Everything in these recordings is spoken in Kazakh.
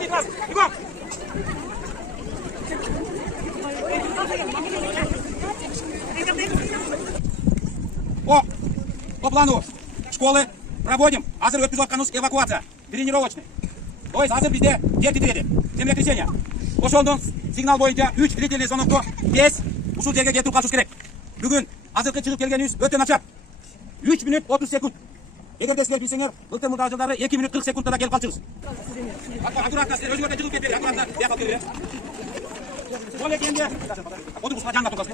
Последний класс. Бегом. По плану школы проводим азыр өткізіп жатқанымыз эвакуация, тренировочный. То есть азыр бізде жер титіреді, землетрясение. Ошолдон сигнал бойынша 3 длительный звонокто тез ушул жерге жетип калышыбыз керек. Бүгүн азыркы чыгып келгенибиз өтө начар. 3 минут 30 секунд. Эгер де силер билсеңер, былтыр мурдагы жылдары 2 минут 40 секундта да келип калчубуз. Аккуратно силер өзүңөрдөн чыгып кетпейли, аккуратно бияка келип. Бул легенде отурушка жаңга турасыз.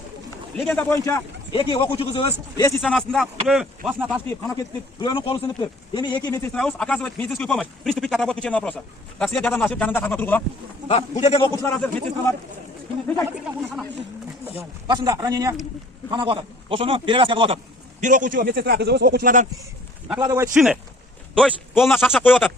Легенда боюнча эки окуучу кызыбыз лестницанын астында бирөө басына таш тийип, канап кетип, бирөөнүн колу сыныптыр. Эми эки медсестрабыз оказывает медицинскую помощь. Приступить к отработке вопроса. Так, силер жардамдашып, жанында кармап тургула. Так, бул жерден окуучулар азыр медсестралар. Башында ранение, кана кылып атат. Ошону перевязка кылып атат. Бир окуучу медсестра кызыбыз окуучулардан накладывает шины. То есть колуна шак-шак коюп атат.